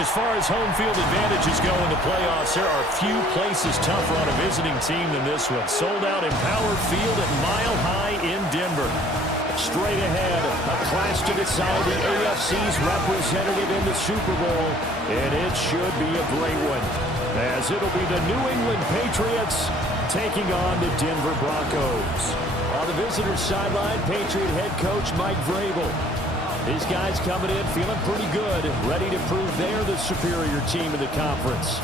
As far as home field advantages go in the playoffs, there are few places tougher on a visiting team than this one. Sold out Empower Field at Mile High in Denver. Straight ahead, a clash to decide the AFC's representative in the Super Bowl, and it should be a great one, as it'll be the New England Patriots taking on the Denver Broncos. On the visitor's sideline, Patriot head coach Mike Vrabel. These guys coming in feeling pretty good, ready to prove they're the superior team in the conference.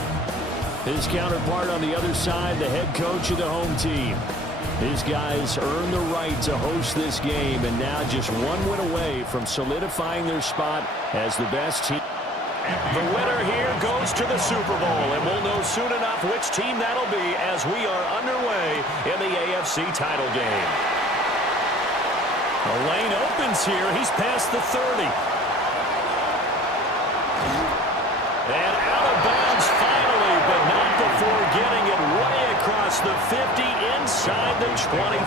His counterpart on the other side, the head coach of the home team. These guys earned the right to host this game, and now just one win away from solidifying their spot as the best team. The winner here goes to the Super Bowl, and we'll know soon enough which team that'll be as we are underway in the AFC title game. The lane opens here. He's past the 30. And out of bounds finally, but not before getting it way across the 50 inside the 25.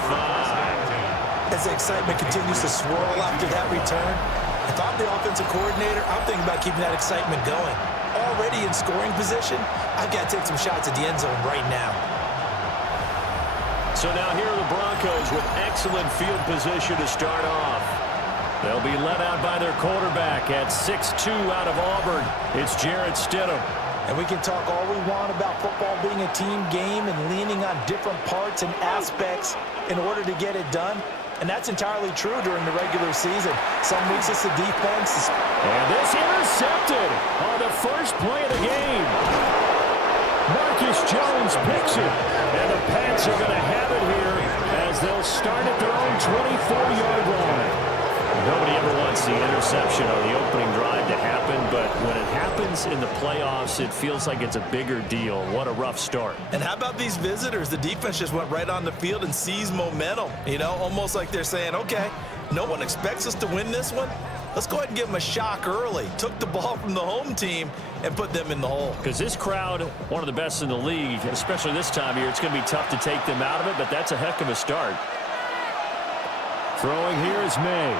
As the excitement continues to swirl after that return, if I'm the offensive coordinator, I'm thinking about keeping that excitement going. Already in scoring position, I've got to take some shots at the end zone right now. So now here are the Broncos with excellent field position to start off. They'll be led out by their quarterback at 6'2" out of Auburn. It's Jarrett Stidham. And we can talk all we want about football being a team game and leaning on different parts and aspects in order to get it done. And that's entirely true during the regular season. Some weeks it's the defense. And this intercepted on the first play of the game. Marcus Jones picks it, and the Pats are going to have it here as they'll start at their own 24-yard line. Nobody ever wants the interception on the opening drive to happen, but when it happens in the playoffs, it feels like it's a bigger deal. What a rough start. And how about these visitors? The defense just went right on the field and seized momentum. You know, almost like they're saying, okay, no one expects us to win this one. Let's go ahead and give them a shock early. Took the ball from the home team and put them in the hole. Because this crowd, one of the best in the league, especially this time of year, it's going to be tough to take them out of it, but that's a heck of a start. Throwing here is May.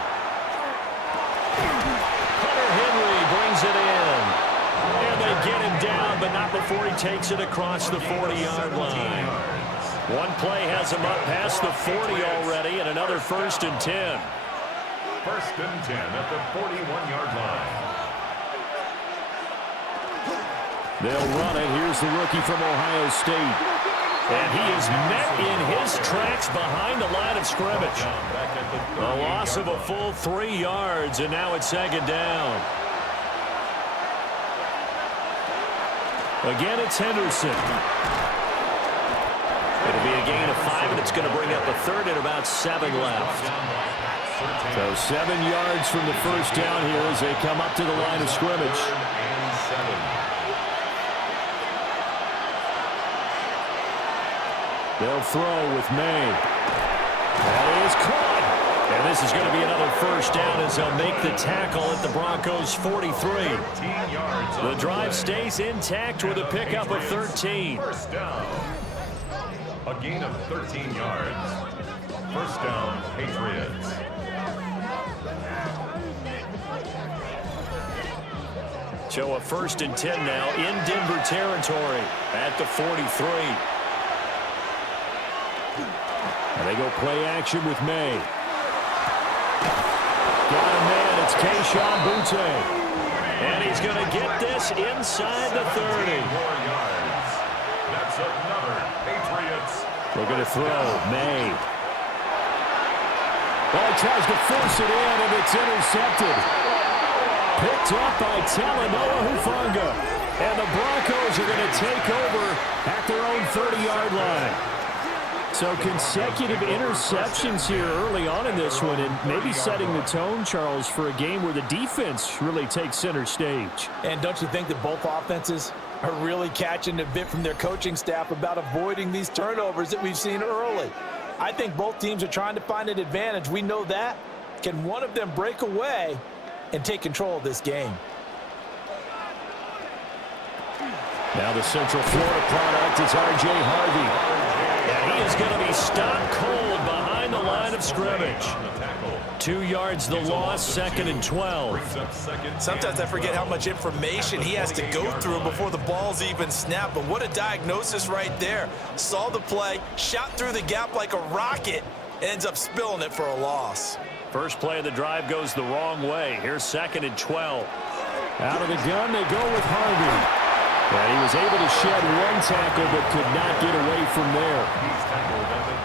Hunter Henry brings it in. And they get him down, but not before he takes it across the 40-yard line. One play has him up past the 40 already, and another 1st and 10. 1st and 10 at the 41-yard line. They'll run it. Here's the rookie from Ohio State. And he is met in his tracks behind the line of scrimmage. A loss of a full 3 yards, and now it's 2nd down. Again, it's Henderson. It'll be a gain of 5, and it's going to bring up a 3rd and about 7 left. So 7 yards from the first down here as they come up to the line of scrimmage. They'll throw with May. That is caught. And this is going to be another 1st down as they'll make the tackle at the Broncos' 43. The drive stays intact with a pickup of 13. 1st down. A gain of 13 yards. 1st down, Patriots. So a 1st and 10 now in Denver territory at the 43. And they go play action with May. Got a man, it's Kayshon Boutte. And he's going to get this inside the 30. Yards. That's another Patriots. Looking to throw, May. Ball tries to force it in, and it's intercepted. Picked up by Talanoa Hufanga. And the Broncos are going to take over at their own 30-yard line. So consecutive interceptions here early on in this one, and maybe setting the tone, Charles, for a game where the defense really takes center stage. And don't you think that both offenses are really catching a bit from their coaching staff about avoiding these turnovers that we've seen early? I think both teams are trying to find an advantage. We know that. Can one of them break away and take control of this game? Now the Central Florida product is R.J. Harvey. And he is going to be stopped cold behind the line of scrimmage. 2 yards the loss, 2nd and 12. Sometimes I forget how much information he has to go through before the ball's even snapped. But what a diagnosis right there. Saw the play, shot through the gap like a rocket, ends up spilling it for a loss. First play of the drive goes the wrong way. Here's 2nd and 12. Out of the gun, they go with Harvey. And he was able to shed 1 tackle but could not get away from there.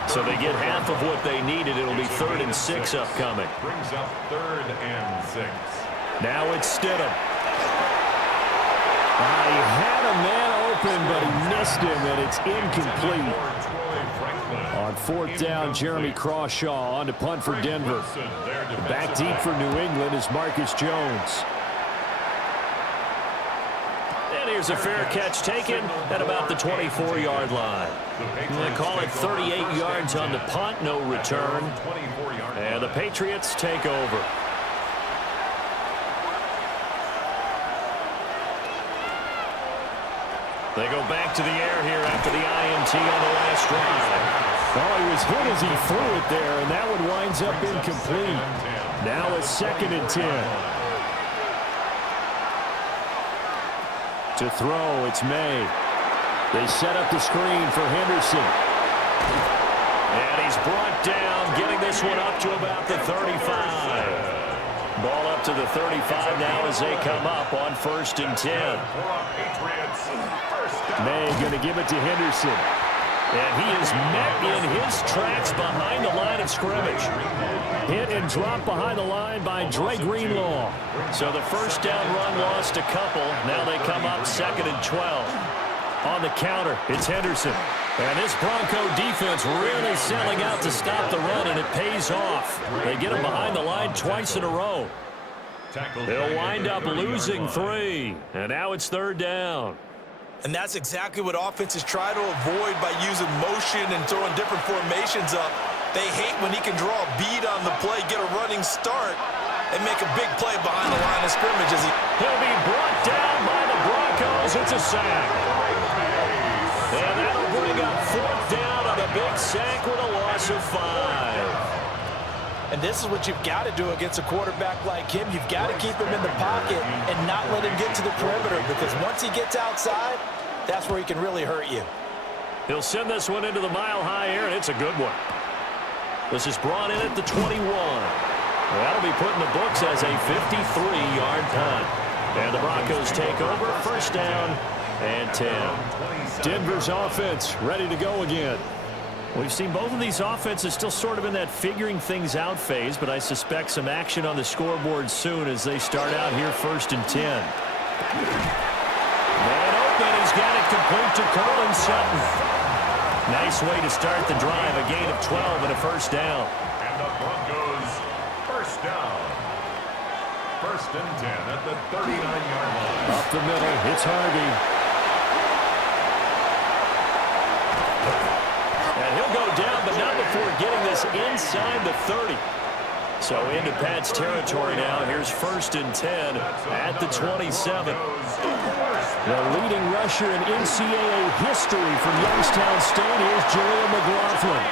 So they get half of what they needed. It'll be 3rd and 6 upcoming. Brings up 3rd and 6. Now it's Stidham. He had a man open, but he missed him, and it's incomplete. On 4th down, Jeremy Crawshaw on to punt for Denver. Back deep for New England is Marcus Jones. And here's a fair catch taken at about the 24-yard line. They call it 38 yards on the punt, no return. And the Patriots take over. They go back to the air here after the INT on the last drive. Oh, he was hit as he threw it there, and that one winds up incomplete. Now it's 2nd and 10. To throw, it's May. They set up the screen for Henderson. And he's brought down, getting this one up to about the 35. Ball up to the 35 now as they come up on 1st and 10. May going to give it to Henderson. And he is met in his tracks behind the line of scrimmage. Hit and drop behind the line by Dre Greenlaw. So the first down run lost a couple. Now they come up 2nd and 12. On the counter, it's Henderson. And this Bronco defense really selling out to stop the run, and it pays off. They get him behind the line twice in a row. They'll wind up losing 3. And now it's 3rd down. And that's exactly what offenses try to avoid by using motion and throwing different formations up. They hate when he can draw a bead on the play, get a running start, and make a big play behind the line of scrimmage. He'll be brought down by the Broncos. It's a sack. And that'll bring up 4th down on a big sack with a loss of 5. And this is what you've got to do against a quarterback like him. You've got to keep him in the pocket and not let him get to the perimeter, because once he gets outside, that's where he can really hurt you. He'll send this one into the mile-high air, and it's a good one. This is brought in at the 21. That'll be put in the books as a 53-yard punt. And the Broncos take over, 1st down and 10. Denver's offense ready to go again. We've seen both of these offenses still sort of in that figuring things out phase, but I suspect some action on the scoreboard soon as they start out here 1st and 10. Man open, he's got it complete to Cortland Sutton. Nice way to start the drive, a gain of 12 and a 1st down. And the Broncos 1st down. 1st and 10 at the 39-yard line. Up the middle, it's Harvey. And he'll go down, but not before getting this inside the 30. So into Pat's territory now. Here's 1st and 10 at the 27. The leading rusher in NCAA history from Youngstown State is Jaleel McLaughlin.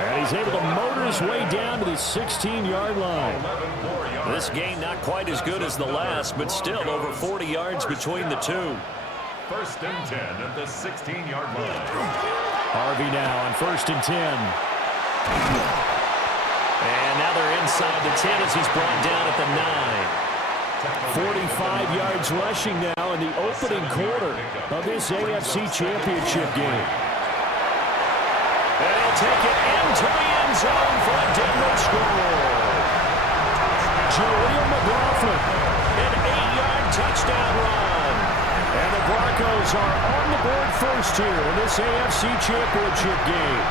And he's able to motor his way down to the 16-yard line. This game not quite as good as the last, but still over 40 yards between the two. 1st and 10 at the 16-yard line. Harvey now on 1st and 10. And now they're inside the 10 as he's brought down at the 9. 45 yards rushing now in the opening quarter of this AFC Championship game. And he'll take it into the end zone for a Denver score. Jaleel McLaughlin. An 8-yard touchdown run. And the Broncos are on the board first here in this AFC Championship game.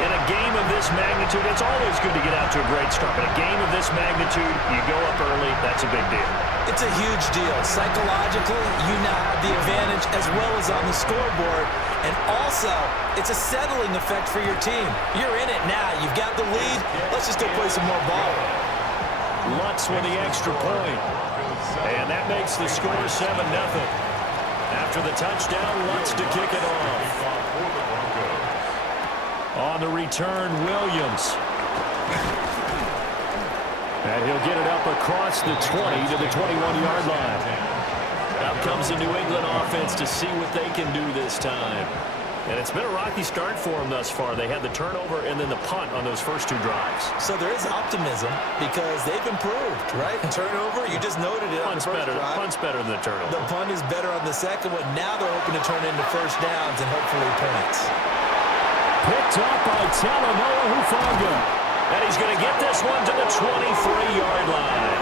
In a game of this magnitude, it's always good to get out to a great start. But a game of this magnitude, you go up early, that's a big deal. It's a huge deal. Psychologically, you now have the advantage as well as on the scoreboard. And also, it's a settling effect for your team. You're in it now. You've got the lead. Let's just go play some more ball. Lutz with the extra point. And that makes the score 7-0. After the touchdown, Lutz to kick it off. On the return, Williams. And he'll get it up across the 20 to the 21-yard line. Out comes the New England offense to see what they can do this time. And it's been a rocky start for them thus far. They had the turnover and then the punt on those first two drives. So there is optimism because they've improved, right? Turnover, you just noted it on the first drive. Punt's better than the turnover. The punt is better on the second one. Now they're hoping to turn it into first downs and hopefully points. Picked up by Talanoa Hufanga. And he's going to get this one to the 23-yard line.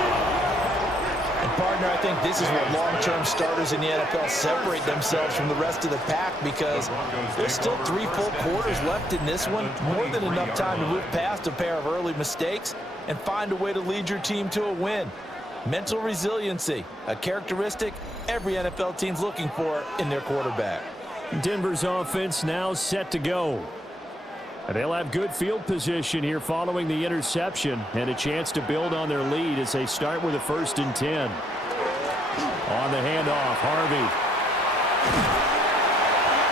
And, partner, I think this is what long-term starters in the NFL separate themselves from the rest of the pack because there's still 3 full quarters left in this one. More than enough time to move past a pair of early mistakes and find a way to lead your team to a win. Mental resiliency, a characteristic every NFL team's looking for in their quarterback. Denver's offense now set to go. And they'll have good field position here following the interception and a chance to build on their lead as they start with a 1st and 10. On the handoff, Harvey.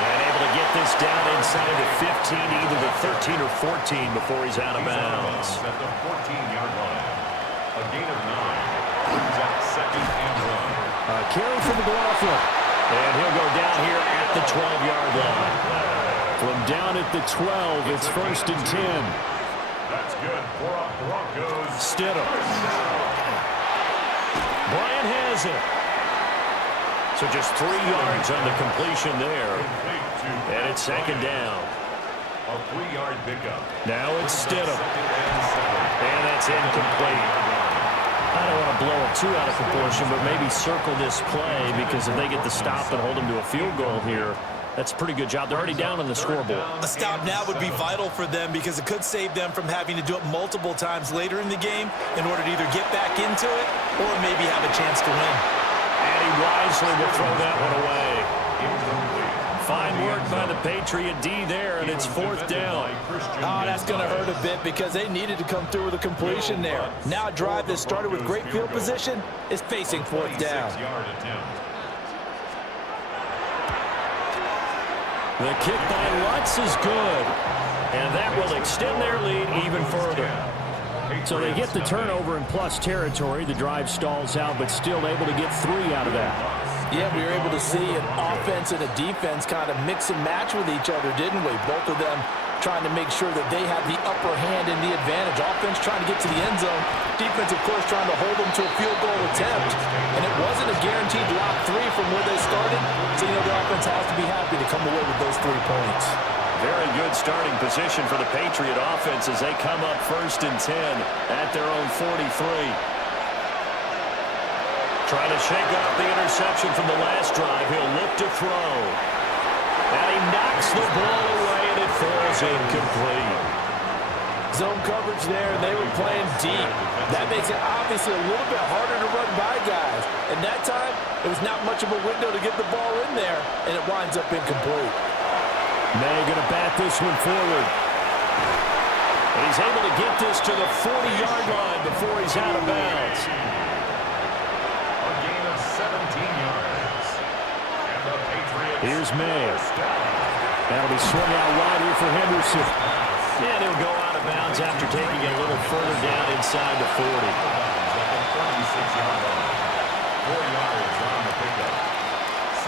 And able to get this down inside of the 15, either the 13 or 14 before he's out of bounds. At the 14-yard line. A gain of 9. Brings up 2nd and 1. A carry for McLaughlin. And he'll go down here at the 12-yard line. From down at the 12, it's 1st and 10. That's good for a Broncos. Stidham. Bryant has it. So just 3 yards on the completion there. And it's 2nd down. A 3-yard pickup. Now it's Stidham. And that's incomplete. I don't want to blow it too out of proportion, but maybe circle this play because if they get the stop and hold them to a field goal here, that's a pretty good job. They're already down on the scoreboard. A stop now would be vital for them because it could save them from having to do it multiple times later in the game in order to either get back into it or maybe have a chance to win. And he wisely will throw that one away. Fine work by the Patriot D there, and it's 4th down. Oh, that's going to hurt a bit because they needed to come through with a completion there. Now a drive that started with great field position is facing 4th down. The kick by Lutz is good. And that will extend their lead even further. So they get the turnover in plus territory. The drive stalls out, but still able to get 3 out of that. Yeah, we were able to see an offense and a defense kind of mix and match with each other, didn't we? Both of them trying to make sure that they have the upper hand and the advantage. Offense trying to get to the end zone. Defense, of course, trying to hold them to a field goal attempt. And it wasn't a guaranteed lock 3 from where they started. So, the offense has to be happy to come away with those 3 points. Very good starting position for the Patriot offense as they come up 1st and 10 at their own 43. Trying to shake off the interception from the last drive. He'll look to throw. And he knocks the ball away, and it falls incomplete. Zone coverage there, and they were playing deep. That makes it obviously a little bit harder to run by guys. And that time, it was not much of a window to get the ball in there, and it winds up incomplete. May going to bat this one forward. And he's able to get this to the 40-yard line before he's out of bounds. A gain of 17 yards. And the Patriots. Here's May. That'll be swung out wide here for Henderson. And he'll go out of bounds after taking it a little further down inside the 40. At the 46-yard line. 4 yards on the pickup.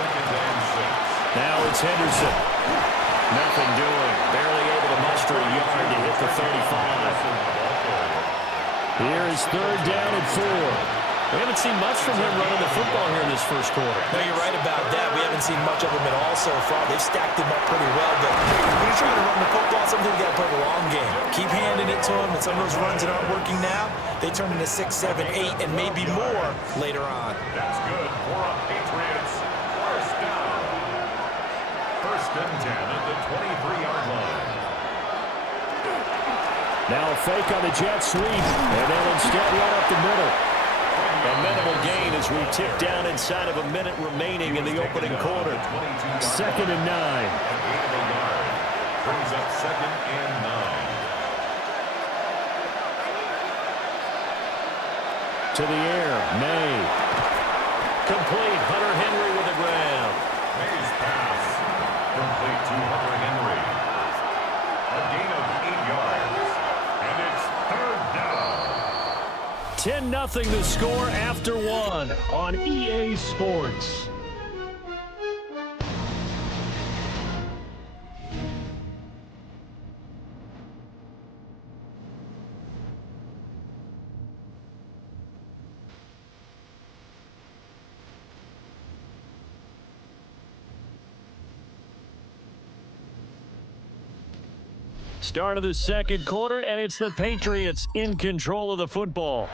2nd and 6. Now it's Henderson. Nothing doing. Barely able to muster a yard to hit the 35. Here is 3rd down and 4. We haven't seen much from him running the football here in this first quarter. No, you're right about that. We haven't seen much of him at all so far. They've stacked him up pretty well, but when you're trying to run the football, sometimes you got to play the long game. Keep handing it to him, and some of those runs that aren't working now, they turn into 6, 7, 8, and maybe more later on. That's good for a Patriots. 1st down. 1st and 10 at the 23-yard line. Now a fake on the jet sweep, and they'll instead run up the middle. A minimal gain as we tick down inside of a minute remaining in the opening quarter. 2nd and 9. Brings up 2nd and 9. To the air, May. Complete. Hunter Henry with the ground. May's pass. Complete to Hunter Henry. A gain of 8 yards. And it's 3rd down. 0-0 the score after one on EA Sports. Start of the second quarter, and it's the Patriots in control of the football.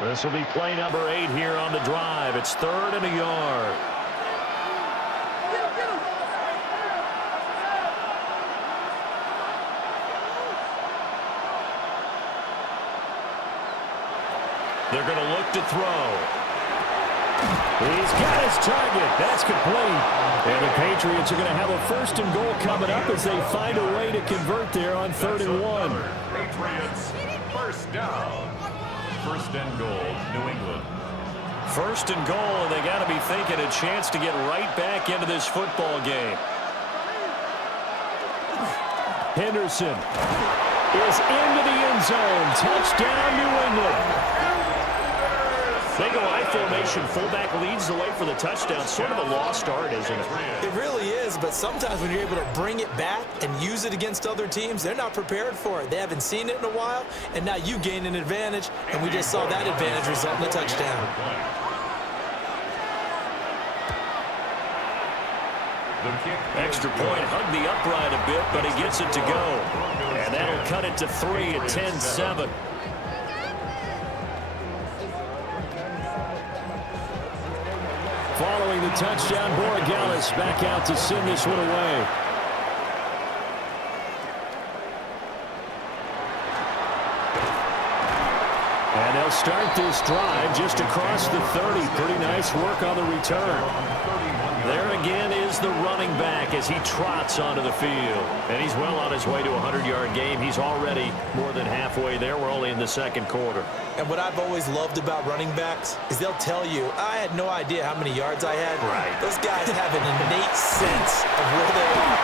This will be play number 8 here on the drive. It's 3rd and a yard. They're going to look to throw. He's got his target. That's complete. And the Patriots are going to have a 1st and goal coming up as they find a way to convert there on 3rd and 1. Patriots, 1st down. 1st and goal, New England. 1st and goal, and they got to be thinking a chance to get right back into this football game. Henderson is into the end zone. Touchdown, New England. They go I formation. Fullback leads the way for the touchdown. Sort of a lost art, isn't it? It really is, but sometimes when you're able to bring it back and use it against other teams, they're not prepared for it. They haven't seen it in a while, and now you gain an advantage, and we just saw that advantage result in a touchdown. Extra point, hugged the upright a bit, but he gets it to go. And that'll cut it to 3 at 10-7. Following the touchdown, Borregales back out to send this one away. And they'll start this drive just across the 30. Pretty nice work on the return. There again is the running back as he trots onto the field. And he's well on his way to a 100-yard game. He's already more than halfway there. We're only in the second quarter. And what I've always loved about running backs is they'll tell you, I had no idea how many yards I had. Right. Those guys have an innate sense of where they are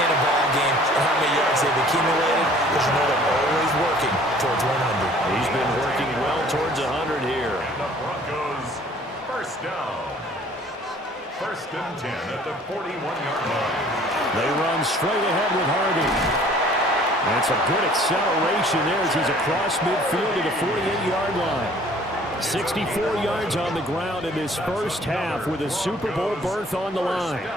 in a ball game and how many yards they've accumulated, because you know they're always working towards 100. He's been working well towards 100 here. And the Broncos, 1st down. 1st and 10 at the 41-yard line. They run straight ahead with Harvey. That's a good acceleration there as he's across midfield to the 48-yard line. 64 yards on the ground in this first half with a Super Bowl berth on the line.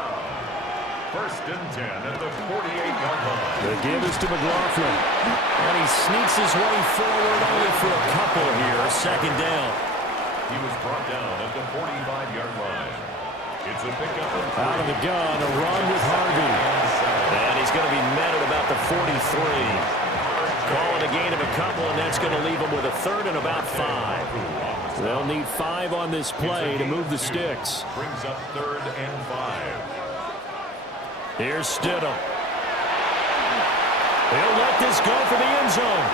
1st and 10 at the 48-yard line. The give is to McLaughlin. And he sneaks his way forward only for a couple here. 2nd down. He was brought down at the 45-yard line. It's a pickup out of the gun, a run with Harvey. And he's going to be met at about the 43. Calling a gain of a couple, and that's going to leave him with a 3rd and about 5. They'll need 5 on this play to move the sticks. Brings up 3rd and 5. Here's Stidham. He'll let this go for the end zone.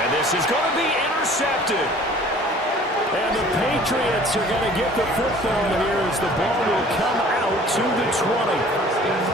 And this is going to be intercepted. And the Patriots are going to get the football here as the ball will come out to the 20.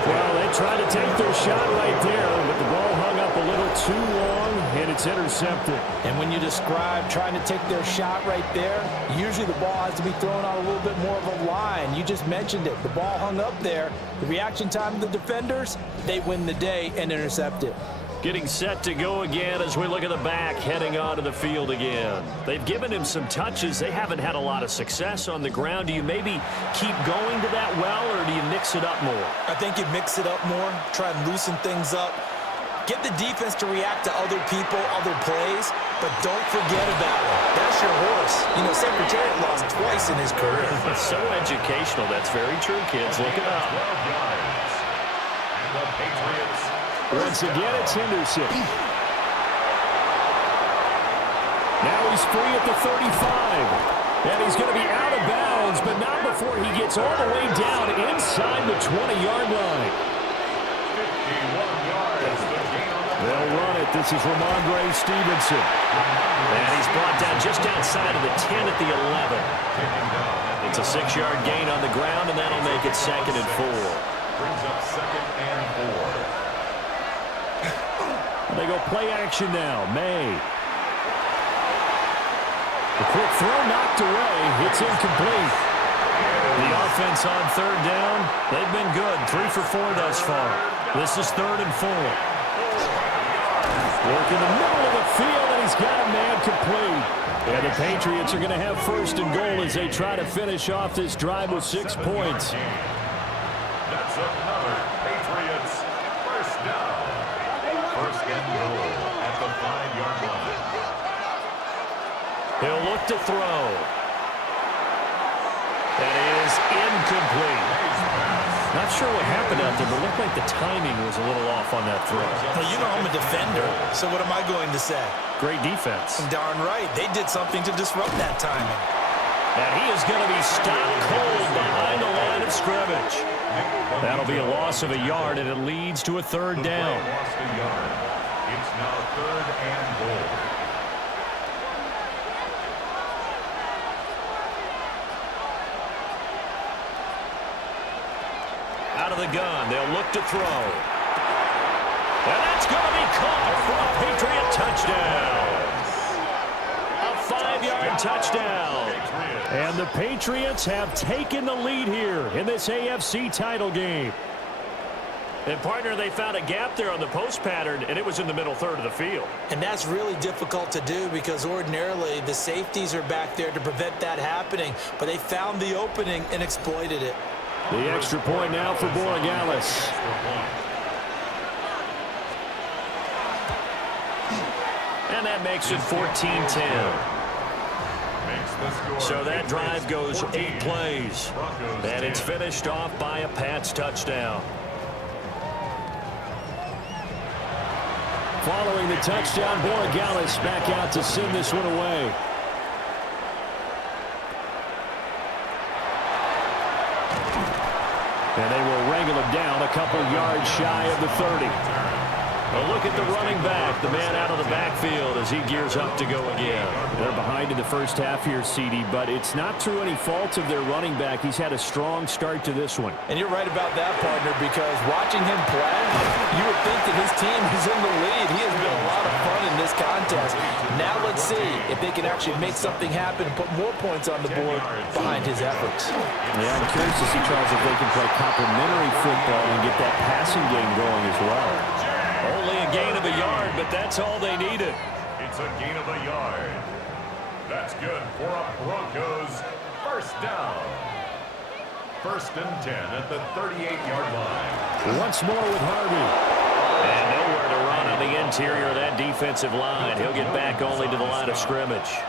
Well, they tried to take their shot right there, but the ball hung up a little too long, and it's intercepted. And when you describe trying to take their shot right there, usually the ball has to be thrown on a little bit more of a line. You just mentioned it. The ball hung up there. The reaction time of the defenders, they win the day and intercept it. Getting set to go again as we look at the back, heading onto the field again. They've given him some touches. They haven't had a lot of success on the ground. Do you maybe keep going to that well, or do you mix it up more? I think you mix it up more, try and loosen things up. Get the defense to react to other people, other plays, but don't forget about it. That's your horse. You know, Secretariat lost twice in his career. It's so educational. That's very true, kids. Look it up. 12 yards. And the Patriots. Once again, it's Henderson. Now he's free at the 35. And he's going to be out of bounds, but not before he gets all the way down inside the 20-yard line. 51 yards. They'll run it. This is Ramondre Stevenson. And he's brought down just outside of the 10 at the 11. It's a 6-yard gain on the ground, and that'll make it 2nd and 4. Brings up 2nd and 4. They go play action now. May. The quick throw knocked away. It's incomplete. The offense on third down, they've been good. 3 for 4 thus far. This is 3rd and 4. Work in the middle of the field, and he's got a man complete. And the Patriots are going to have 1st and goal as they try to finish off this drive with 6 points. That's another Patriots first down. 1st and goal at the 5-yard line. He'll look to throw. That is incomplete. Not sure what happened out there, but it looked like the timing was a little off on that throw. Well, you know I'm a defender, so what am I going to say? Great defense. Darn right. They did something to disrupt that timing. And he is going to be stopped cold behind the line of scrimmage. That'll be a loss of a yard, and it leads to a 3rd down. Lost a yard. It's now 3rd and goal. Out of the gun, they'll look to throw. And that's going to be caught for a Patriot touchdown. A 5-yard touchdown. And the Patriots have taken the lead here in this AFC title game. And, partner, they found a gap there on the post pattern, and it was in the middle 3rd of the field. And that's really difficult to do because ordinarily the safeties are back there to prevent that happening. But they found the opening and exploited it. The extra point now for Borregales. And that makes it 14-10. So that drive goes 8 plays. And it's finished off by a Pats touchdown. Following the touchdown, Borregales back out to send this one away. And they will wrangle him down a couple yards shy of the 30. A look at the running back, the man out of the backfield as he gears up to go again. They're behind in the first half here, CD, but it's not through any fault of their running back. He's had a strong start to this one. And you're right about that, partner, because watching him play, you would think that his team is in the lead. He has been a lot of fun in this contest. Now let's see if they can actually make something happen and put more points on the board behind his efforts. Yeah, I'm curious to see, Charles, if they can play complementary football and get that passing game going as well. Only a gain of a yard, but that's all they needed. It's a gain of a yard. That's good for a Broncos first down. 1st and 10 at the 38-yard line. Once more with Harvey. And nowhere to run on the interior of that defensive line. He'll get back only to the line of scrimmage.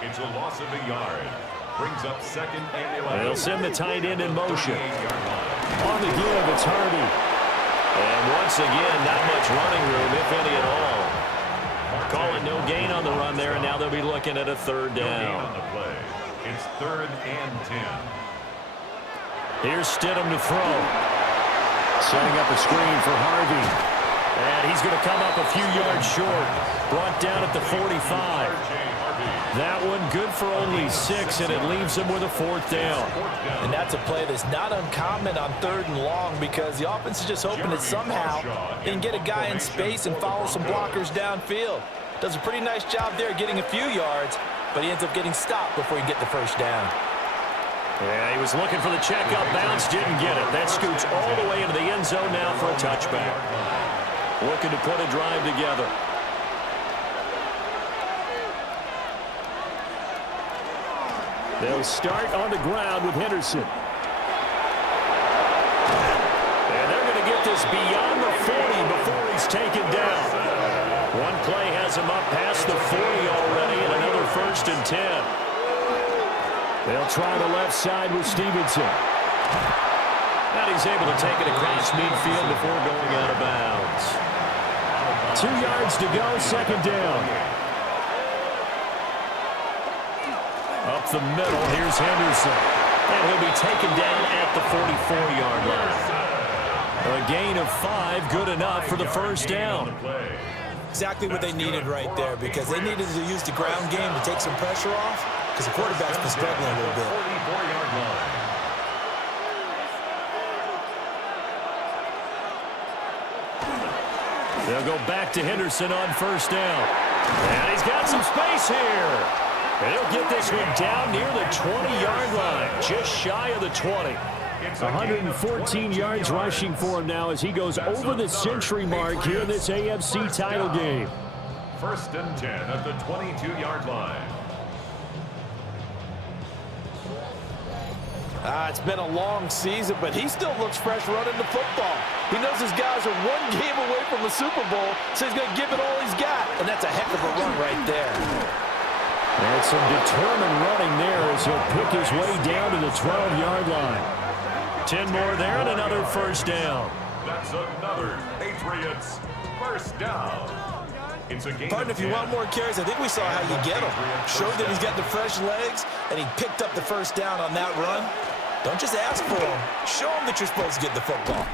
It's a loss of a yard. Brings up 2nd and 11. They'll send the tight end in motion. On the give, it's Harvey. And once again, not much running room, if any at all. Calling no gain on the run there, and now they'll be looking at a 3rd No gain down. on the play. It's 3rd and 10. Here's Stidham to throw. Setting up a screen for Harvey. And he's going to come up a few yards short. Brought down at the 45. That one good for only 6, and it leaves him with a 4th down. And that's a play that's not uncommon on 3rd and long because the offense is just hoping that somehow they can get a guy in space and follow some blockers downfield. Does a pretty nice job there getting a few yards, but he ends up getting stopped before he can get the 1st down. Yeah, he was looking for the check-up bounce, didn't get it. That scoots all the way into the end zone now for a touchback. Looking to put a drive together. They'll start on the ground with Henderson. And they're going to get this beyond the 40 before he's taken down. One play has him up past the 40 already, and another 1st and 10. They'll try the left side with Stevenson. And he's able to take it across midfield before going out of bounds. 2 yards to go, 2nd down. Up the middle, here's Henderson. And he'll be taken down at the 44-yard line. A gain of 5, good enough for the 1st down. Exactly what they needed right there because they needed to use the ground game to take some pressure off because the quarterback's been struggling a little bit. 44-yard line. They'll go back to Henderson on 1st down. And he's got some space here. And he'll get this one down near the 20-yard line, just shy of the 20. 114 yards rushing for him now as he goes over the century mark here in this AFC title game. 1st and 10 at the 22-yard line. It's been a long season, but he still looks fresh running the football. He knows his guys are one game away from the Super Bowl, so he's going to give it all he's got. And that's a heck of a run right there. And some determined running there as he'll pick his way down to the 12-yard line. 10 more there and another first down. That's another Patriots first down. It's a game. Pardon, if you want more carries, I think we saw how you get them. Showed that he's got the fresh legs, and he picked up the first down on that run. Don't just ask for him. Show him that you're supposed to get the football.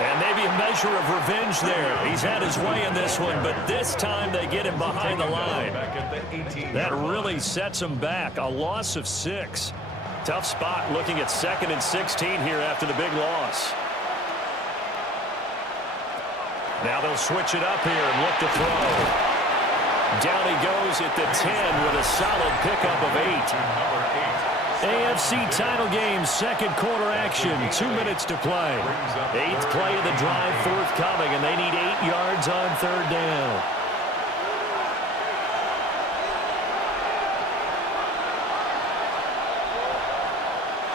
And maybe a measure of revenge there. He's had his way in this one, but this time they get him behind the line. That really sets him back. A loss of 6. Tough spot looking at 2nd and 16 here after the big loss. Now they'll switch it up here and look to throw. Down he goes at the 10 with a solid pickup of 8. AFC title game, 2nd quarter action, 2 minutes to play. 8th play of the drive forthcoming, and they need 8 yards on 3rd down.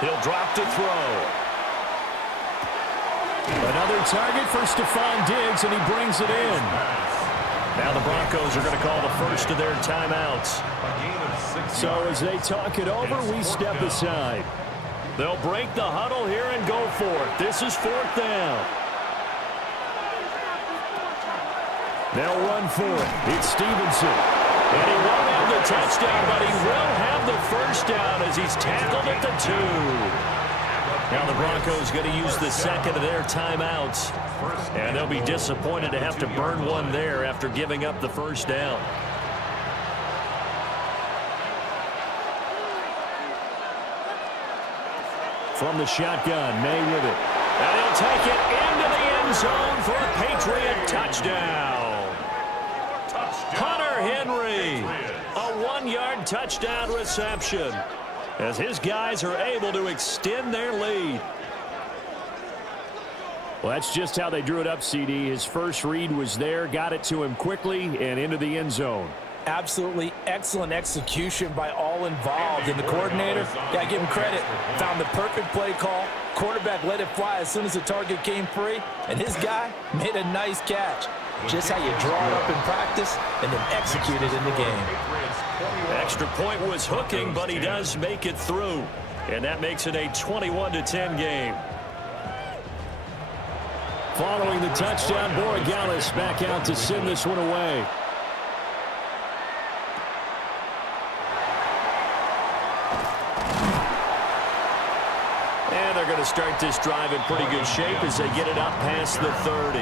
He'll drop to throw. Another target for Stephon Diggs, and he brings it in. Now the Broncos are going to call the first of their timeouts. So as they talk it over, we step aside. They'll break the huddle here and go for it. This is 4th down. They'll run for it. It's Stevenson. And he won't have the touchdown, but he will have the first down as he's tackled at the 2. Now the Broncos going to use the 2nd of their timeouts. And they'll be disappointed to have to burn one there after giving up the first down. From the shotgun, May with it. And he'll take it into the end zone for a Patriot touchdown. Hunter Henry, a 1-yard touchdown reception as his guys are able to extend their lead. Well, that's just how they drew it up, CD. His first read was there, got it to him quickly, and into the end zone. Absolutely excellent execution by all involved. And the coordinator, got to give him credit, found the perfect play call. Quarterback let it fly as soon as the target came free, and his guy made a nice catch. Just how you draw it up in practice and then execute it in the game. Extra point was hooking, but he does make it through. And that makes it a 21-10 game. Following the touchdown, Borregales back out to send this one away. And they're going to start this drive in pretty good shape as they get it up past the 30.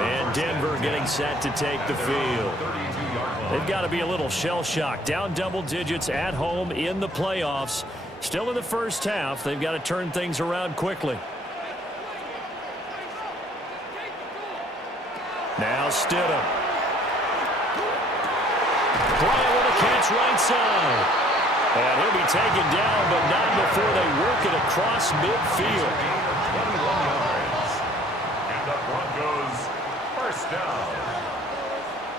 And Denver getting set to take the field. They've got to be a little shell-shocked. Down double digits at home in the playoffs. Still in the first half. They've got to turn things around quickly. Now Stidham. Bryant with a catch right side. And he'll be taken down, but not before they work it across midfield. 21 yards. And the Broncos first down.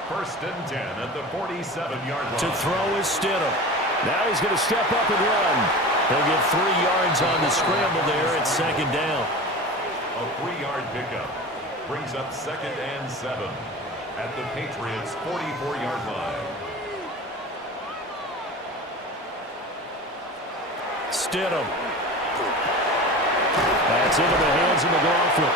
1st and 10 at the 47-yard line. To throw is Stidham. Now he's going to step up and run. He'll get 3 yards on the scramble there at 2nd down. A 3-yard pickup brings up 2nd and 7 at the Patriots' 44-yard line. Stidham. That's into the hands of McLaughlin.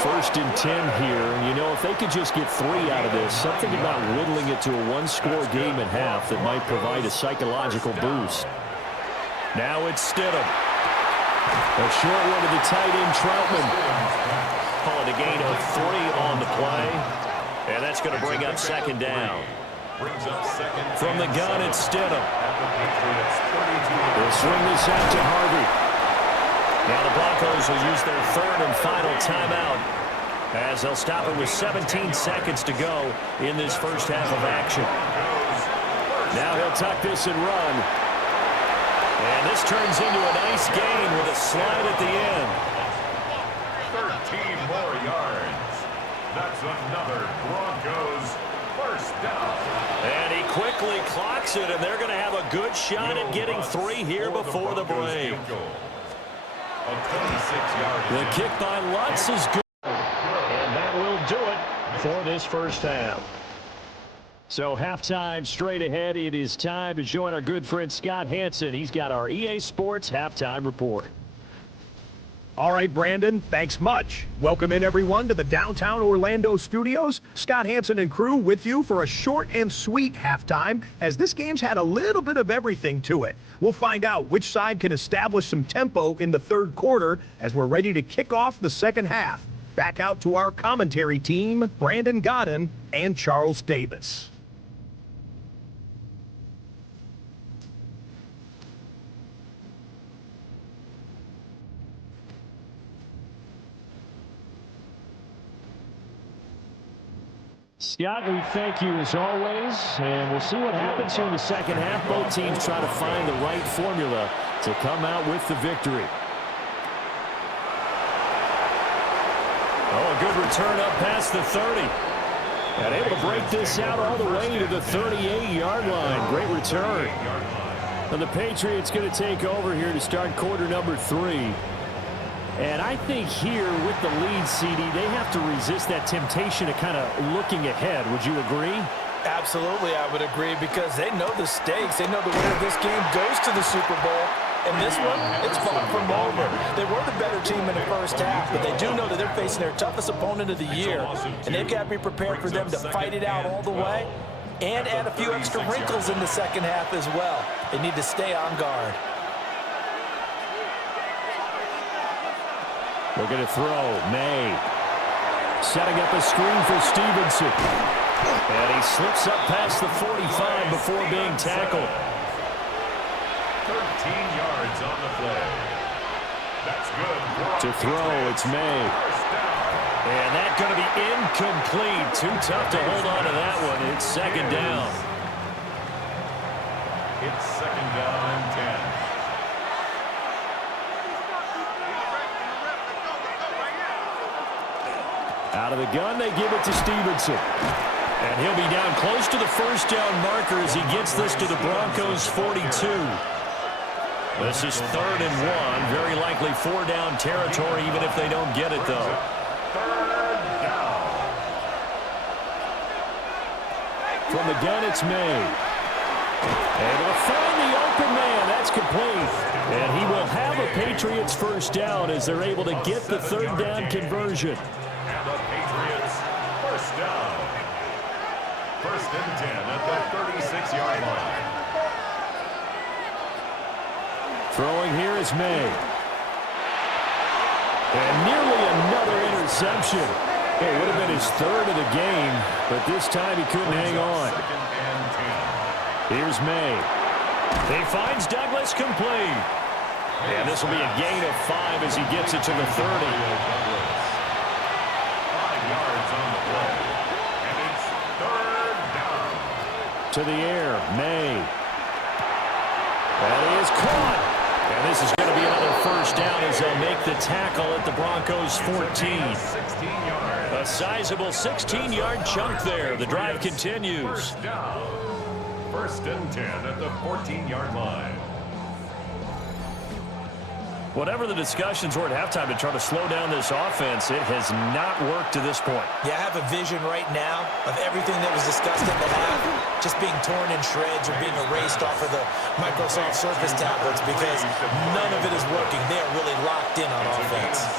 1st and 10 here, and you know, if they could just get 3 out of this, something about whittling it to a 1-score game at half that might provide a psychological boost. Now it's Stidham. A short one to the tight end, Troutman. Calling a gain of 3 on the play. And that's going to bring up 2nd down. From the gun, it's Stidham. They'll swing this out to Harvey. Now the Broncos will use their 3rd and final timeout as they'll stop it with 17 seconds to go in this first half of action. Now he'll tuck this and run. And this turns into a nice gain with a slide at the end. 13 more yards. That's another Broncos first down. And he quickly clocks it, and they're going to have a good shot at getting 3 here before the break. The kick by Lutz is good. And that will do it for this first half. So halftime straight ahead. It is time to join our good friend Scott Hanson. He's got our EA Sports halftime report. All right, Brandon, thanks much. Welcome in, everyone, to the downtown Orlando studios. Scott Hanson and crew with you for a short and sweet halftime, as this game's had a little bit of everything to it. We'll find out which side can establish some tempo in the third quarter as we're ready to kick off the second half. Back out to our commentary team, Brandon Godden and Charles Davis. Scott, we thank you as always, and we'll see what happens here in the second half. Both teams try to find the right formula to come out with the victory. Oh, a good return up past the 30. And able to break this out all the way to the 38-yard line. Great return. And the Patriots going to take over here to start quarter number 3. And I think here with the lead, CD, they have to resist that temptation of kind of looking ahead. Would you agree? Absolutely, I would agree, because they know the stakes. They know the winner of this game goes to the Super Bowl. And this one, it's far from over. They were the better team in the first half, but they do know that they're facing their toughest opponent of the year. And they've got to be prepared for them to fight it out all the way and add a few extra wrinkles in the second half as well. They need to stay on guard. Looking to throw. May. Setting up a screen for Stevenson. And he slips up past the 45 before being tackled. 13 yards on the play. That's good. To throw, it's May. And that's going to be incomplete. Too tough to hold on to that one. It's second down. It's second down and 10. Out of the gun, they give it to Stevenson. And he'll be down close to the first down marker as he gets this to the Broncos' 42. This is 3rd and 1. Very likely 4-down territory, even if they don't get it, though. From the gun, it's May. And they'll find the open man. That's complete. And he will have a Patriots first down as they're able to get the 3rd down conversion. And the Patriots first down. 1st and 10 at the 36-yard line. Throwing here is May. And nearly another interception. It would have been his 3rd of the game, but this time he couldn't hang on. 2nd and 10. Here's May. He finds Douglas complete. And this will be a gain of 5 as he gets it to the 30. 5 yards on the play. And it's 3rd down. To the air, May. That is caught. And this is going to be another first down as they'll make the tackle at the Broncos' 14. 16 yards. A sizable 16-yard chunk there. The drive continues. First down. 1st and 10 at the 14-yard line. Whatever the discussions were at halftime to try to slow down this offense, it has not worked to this point. Yeah, I have a vision right now of everything that was discussed in the half just being torn in shreds or being erased off of the Microsoft Surface tablets because none of it is working. They are really locked in on offense.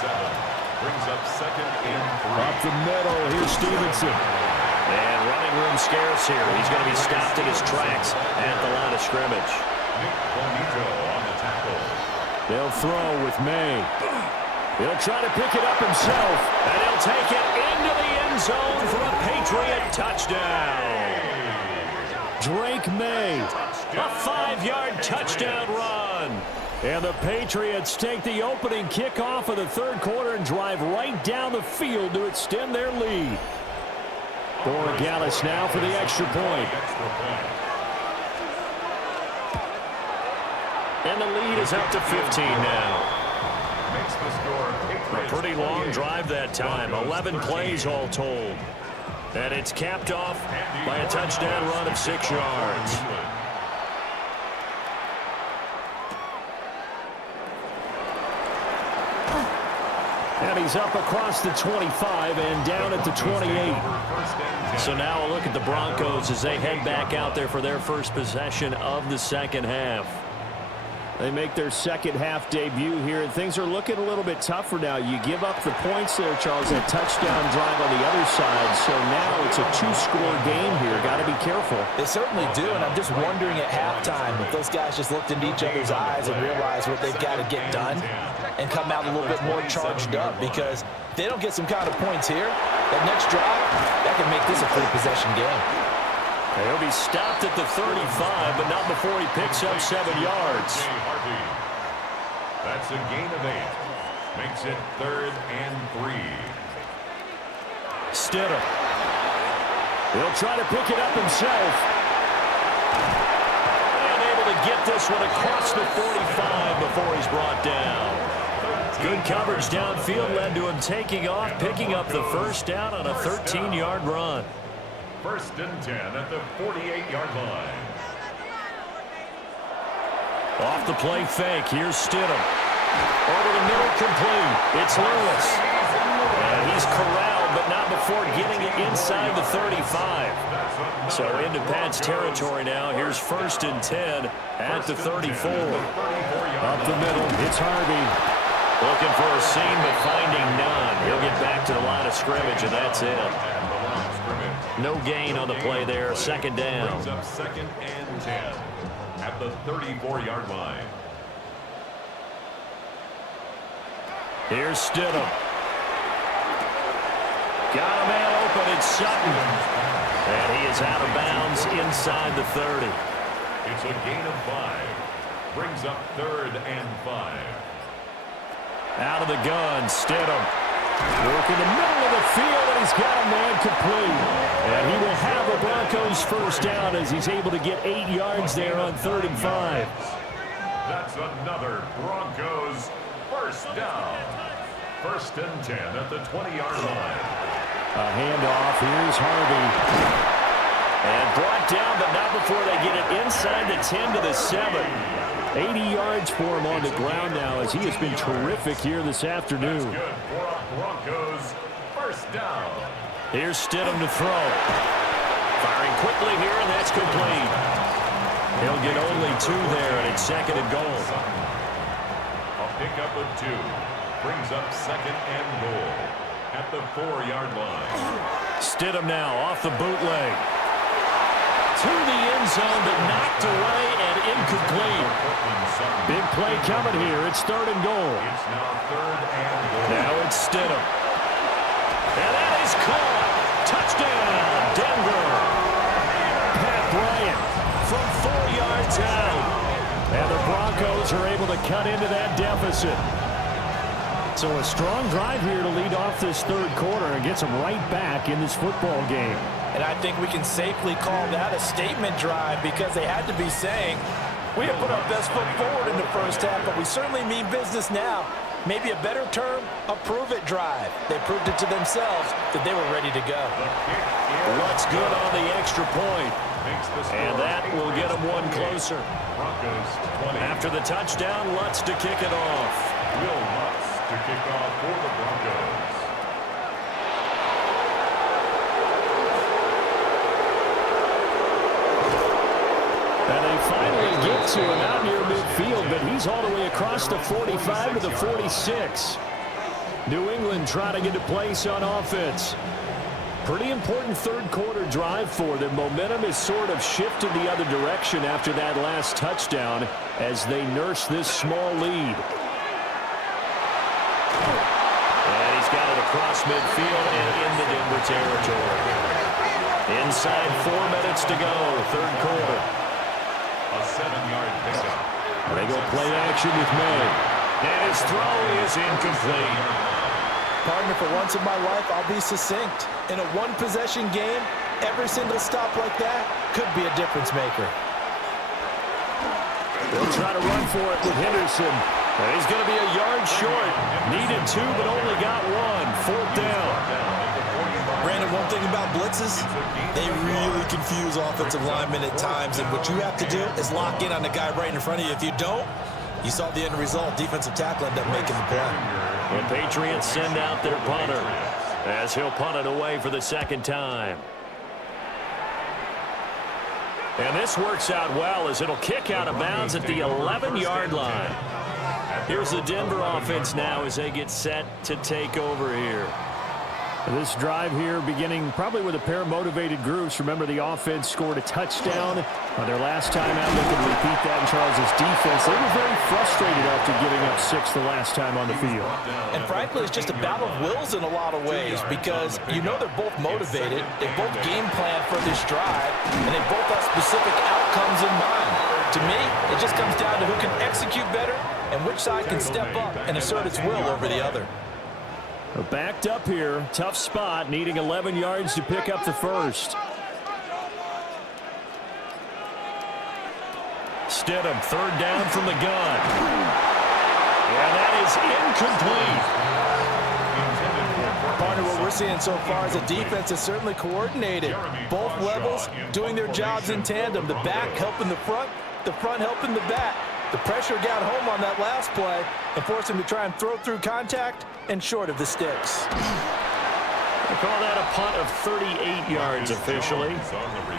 Brings up 2nd and 3. Up the middle, here's Stevenson. And running room scarce here. He's going to be stopped in his tracks at the line of scrimmage. Nick Bonito on the tackle. They'll throw with May. He'll try to pick it up himself, and he'll take it into the end zone for a Patriot touchdown. Drake May, a 5-yard touchdown run. And the Patriots take the opening kickoff of the 3rd quarter and drive right down the field to extend their lead. Borregales now for the extra point. And the lead is up to 15 now. Makes the score. A pretty long drive that time. 11 plays all told. And it's capped off by a touchdown run of 6 yards. And he's up across the 25 and down at the 28. So now a look at the Broncos as they head back out there for their first possession of the second half. They make their second half debut here, and things are looking a little bit tougher now. You give up the points there, Charles, a touchdown drive on the other side. So now it's a 2-score game here. Got to be careful. They certainly do, and I'm just wondering at halftime if those guys just looked into each other's eyes and realized what they've got to get done and come out a little bit more charged up, because if they don't get some kind of points here, that next drive, that can make this a 3-possession game. He'll be stopped at the 35, but not before he picks up 7 yards. That's a gain of 8. Makes it 3rd and 3. Stidham. He'll try to pick it up himself. And able to get this one across the 45 before he's brought down. Good coverage downfield led to him taking off, picking up the first down on a 13-yard run. 1st and 10 at the 48-yard line. Off the play fake, here's Stidham. Over the middle, complete. It's Lewis. And he's corralled, but not before getting it inside the 35. So into Pat's territory now. Here's 1st and 10 at the 34. Up the middle, it's Harvey. Looking for a seam, but finding none. He'll get back to the line of scrimmage, and that's it. No gain on the play there. 2nd down. Brings up 2nd and 10 at the 34-yard line. Here's Stidham. Got a man open. It's Sutton. And he is out of bounds inside the 30. It's a gain of 5. Brings up 3rd and 5. Out of the gun, Stidham. Working the middle of the field, and he's got a man complete. And he will have a Broncos first down as he's able to get 8 yards there on 3rd and 5. That's another Broncos first down. 1st and 10 at the 20-yard line. A handoff. Here's Harvey. And brought down, but not before they get it inside the 10 to the 7. 80 yards for him on the ground now as he has been terrific here this afternoon. That's good for a Broncos first down. Here's Stidham to throw. Firing quickly here, and that's complete. He'll get only 2 there, and it's 2nd and goal. A pickup of 2. Brings up 2nd and goal at the 4-yard line. Stidham now off the bootleg. To the end zone, but knocked away and incomplete. Big play coming here. It's 3rd and goal. It's now 3rd and goal. Now it's Stidham. And that is caught. Touchdown, Denver. Pat Bryant from 4 yards out. And the Broncos are able to cut into that deficit. So a strong drive here to lead off this 3rd quarter and gets them right back in this football game. And I think we can safely call that a statement drive, because they had to be saying, we have put our best foot forward in the first half, but we certainly mean business now. Maybe a better term, a prove-it drive. They proved it to themselves that they were ready to go. What's good on the extra point? And that will get them one closer. After the touchdown, Lutz to kick it off. Will Lutz to kick off for the Broncos. And they finally get to him out near midfield, but he's all the way across the 45 to the 46. New England trying to get to place on offense. Pretty important 3rd quarter drive for them. Momentum is sort of shifted the other direction after that last touchdown as they nurse this small lead. And he's got it across midfield and into Denver territory. Inside 4 minutes to go, 3rd quarter. A 7-yard pickup. They go play action with May. And his throw is incomplete. Partner, for once in my life, I'll be succinct. In a 1-possession game, every single stop like that could be a difference maker. They'll try to run for it with Henderson. And he's going to be a yard short. Needed 2, but only got 1. 4th down. Brandon, one thing about blitzes, they really confuse offensive linemen at times, and what you have to do is lock in on the guy right in front of you. If you don't, you saw the end result. Defensive tackle ended up making the play. The Patriots send out their punter as he'll punt it away for the 2nd time. And this works out well as it'll kick out of bounds at the 11-yard line. Here's the Denver offense now as they get set to take over here. This drive here beginning probably with a pair of motivated groups. Remember, the offense scored a touchdown on their last time out. They can repeat that in Charles' defense. They were very frustrated after giving up 6 the last time on the field. And frankly, it's just a battle of wills in a lot of ways because you know they're both motivated. They both game plan for this drive, and they both have specific outcomes in mind. To me, it just comes down to who can execute better and which side can step up and assert its will over the other. Backed up here, tough spot, needing 11 yards to pick up the first. Stidham, 3rd down from the gun. And that is incomplete. Partner, what we're seeing so far is the defense is certainly coordinated. Both levels doing their jobs in tandem. The back helping the front helping the back. The pressure got home on that last play and forced him to try and throw through contact and short of the sticks. They call that a punt of 38 yards officially.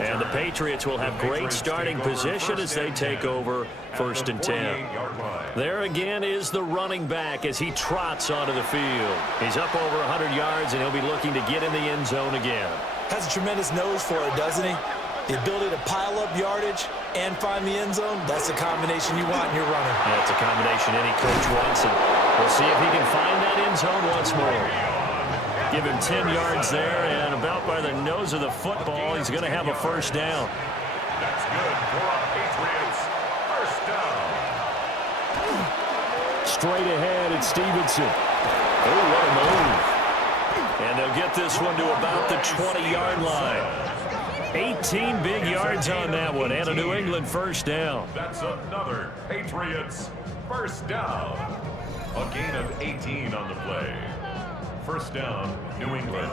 And the Patriots will have great starting position as they take over 1st and 10. There again is the running back as he trots onto the field. He's up over 100 yards, and he'll be looking to get in the end zone again. Has a tremendous nose for it, doesn't he? The ability to pile up yardage and find the end zone, that's the combination you want in your runner. Yeah, it's a combination any coach wants, and we'll see if he can find that end zone once more. Give him 10 yards there, and about by the nose of the football, he's going to have a 1st down. That's good for our Patriots. 1st down. Straight ahead, it's Stevenson. Oh, what a move. And they'll get this one to about the 20-yard line. 18 big yards on that one, and a New England 1st down. That's another Patriots 1st down. A gain of 18 on the play. 1st down, New England.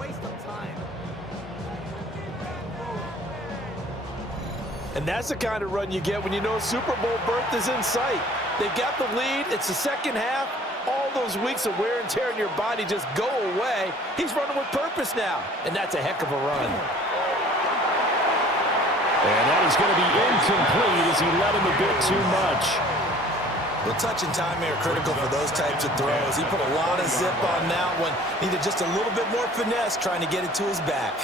Waste of time. And that's the kind of run you get when you know Super Bowl berth is in sight. They've got the lead. It's the 2nd half. All those weeks of wear and tear in your body just go away. He's running with purpose now, and that's a heck of a run. And that is going to be incomplete as he let him a bit too much. Well, touch and timing are critical for those types of throws. He put a lot of zip on that one. Needed just a little bit more finesse trying to get it to his back.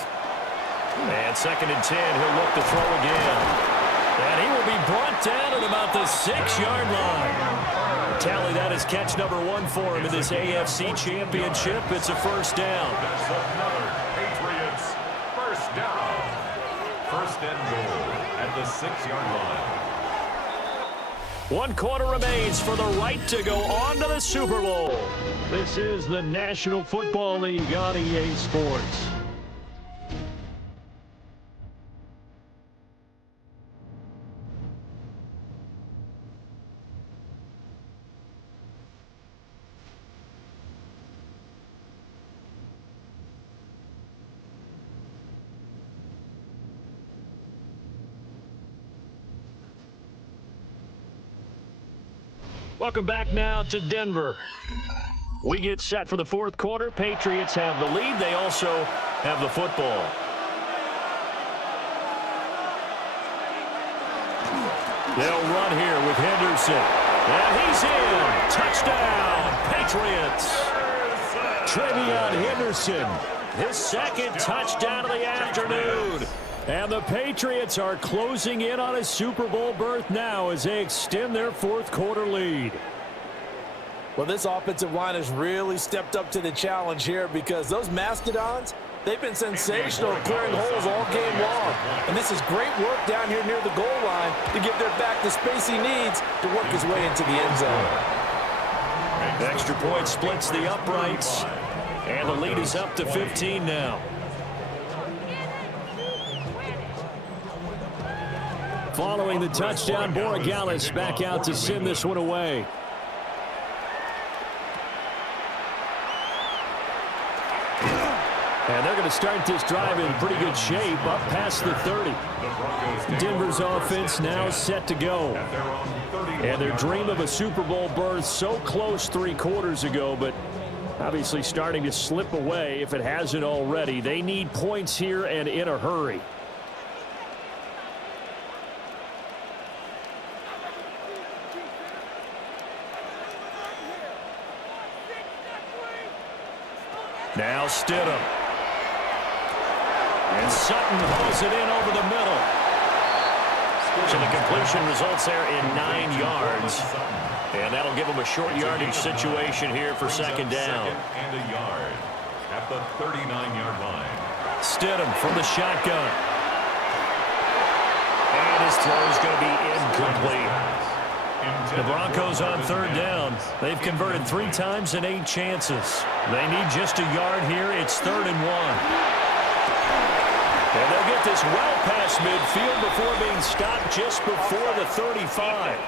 And 2nd and 10, he'll look to throw again. And he will be brought down at about the 6-yard line. Tally, that is catch number 1 for him in this AFC Championship. It's a 1st down. That's another Patriots 1st down. 1st and goal at the 6-yard line. 1 quarter remains for the right to go on to the Super Bowl. This is the National Football League on EA Sports. Welcome back now to Denver. We get set for the 4th quarter. Patriots have the lead. They also have the football. They'll run here with Henderson. And he's in. Touchdown, Patriots. Trevion Henderson, his 2nd touchdown of the afternoon. And the Patriots are closing in on a Super Bowl berth now as they extend their 4th quarter lead. Well, this offensive line has really stepped up to the challenge here because those Mastodons, they've been sensational at clearing holes all game long. And this is great work down here near the goal line to give their back the space he needs to work his way into the end zone. Extra point splits the uprights, and the lead is up to 15 now. Following the touchdown, Borregales back out to send this one away. And they're going to start this drive in pretty good shape, up past the 30. Denver's offense now set to go. And their dream of a Super Bowl berth so close 3 quarters ago, but obviously starting to slip away if it hasn't already. They need points here and in a hurry. Now Stidham. And Sutton hauls it in over the middle. So the completion results there in 9 yards. And that'll give them a short yardage situation here for second down. And a yard at the 39-yard line. Stidham from the shotgun. And his throw is going to be incomplete. The Broncos on third down. They've converted 3 times in 8 chances. They need just a yard here. It's 3rd and 1. And they'll get this well past midfield before being stopped just before the 35.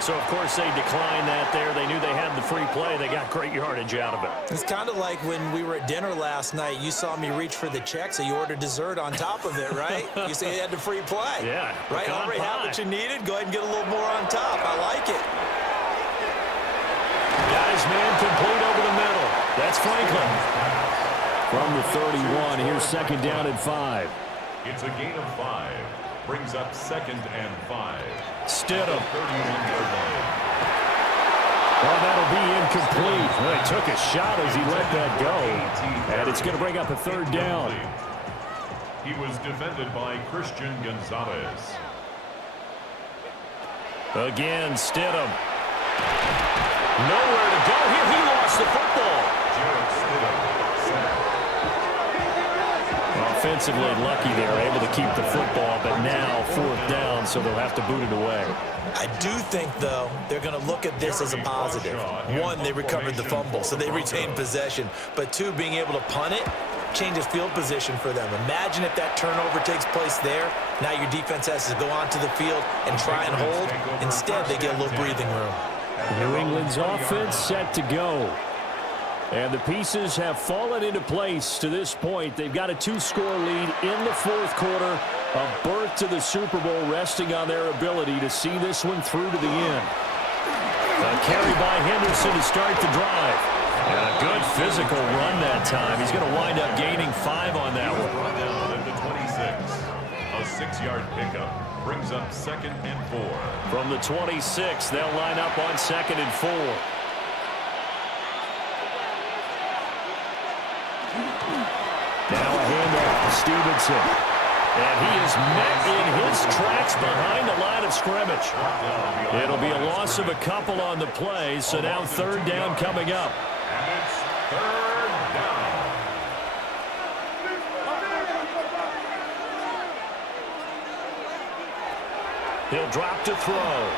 So, of course, they declined that there. They knew they had the free play. They got great yardage out of it. It's kind of like when we were at dinner last night. You saw me reach for the check, so you ordered dessert on top of it, right? You say you had the free play. Yeah. Right? Already have what you needed. Go ahead and get a little more on top. I like it. Guys, man, complete over the middle. That's Franklin. From the 31, here's second down and 5. It's a gain of 5. Brings up 2nd and 5. Stidham. 31-yard line. Oh, that'll be incomplete. Well, he took a shot as he let that go. And it's going to bring up a 3rd down. He was defended by Christian Gonzalez. Again, Stidham. Nowhere to go here. He lost the football. Jarrett Stidham. Offensively lucky they're able to keep the football, but now 4th down, so they'll have to boot it away. I do think, though, they're going to look at this as a positive. 1, they recovered the fumble, so they retained possession. But 2, being able to punt it changes field position for them. Imagine if that turnover takes place there. Now your defense has to go onto the field and try and hold. Instead, they get a little breathing room. New England's offense set to go. And the pieces have fallen into place to this point. They've got a 2-score lead in the 4th quarter. A berth to the Super Bowl resting on their ability to see this one through to the end. A carry by Henderson to start the drive. And a good physical run that time. He's going to wind up gaining 5 on that one. Run down at the 26. A 6-yard pickup brings up 2nd and 4. From the 26, they'll line up on 2nd and 4. Now a handoff to Stevenson. And he is met in his tracks behind the line of scrimmage. It'll be a loss of a couple on the play, so now 3rd down coming up. And it's 3rd down. He'll drop to throw.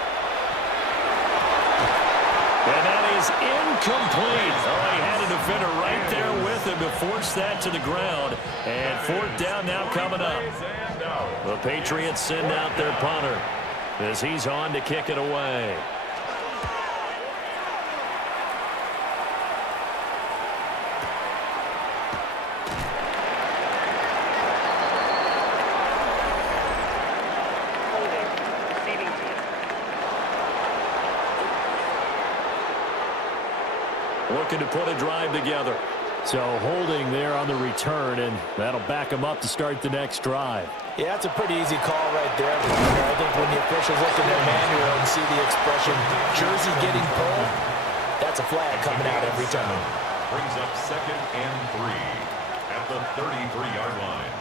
And that is incomplete. Oh, he had a defender right there with him to force that to the ground. And 4th down now coming up. The Patriots send out their punter as he's on to kick it away. Looking to put a drive together. So holding there on the return, and that'll back them up to start the next drive. Yeah, it's a pretty easy call right there. I think when the officials look at their manual and see the expression, jersey getting pulled, that's a flag coming out every time. Brings up 2nd and 3 at the 33-yard line.